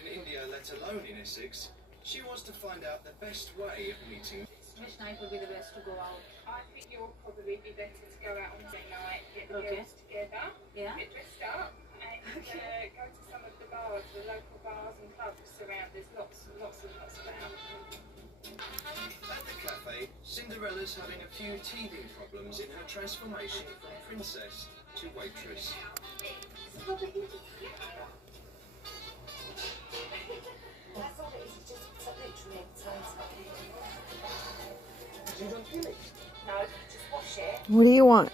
in India, let alone in Essex, she wants to find out the best way of meeting. Which night would be the best to go out? I think you'll probably be better to go out on day night, get the Okay. girls together, Yeah. get dressed up, and go to some of the bars, the local bars and clubs around. There's lots about. At the cafe, Cinderella's having a few teething problems in her transformation from princess to waitress. That's all it is, it's just literally No, just wash it. What do you want?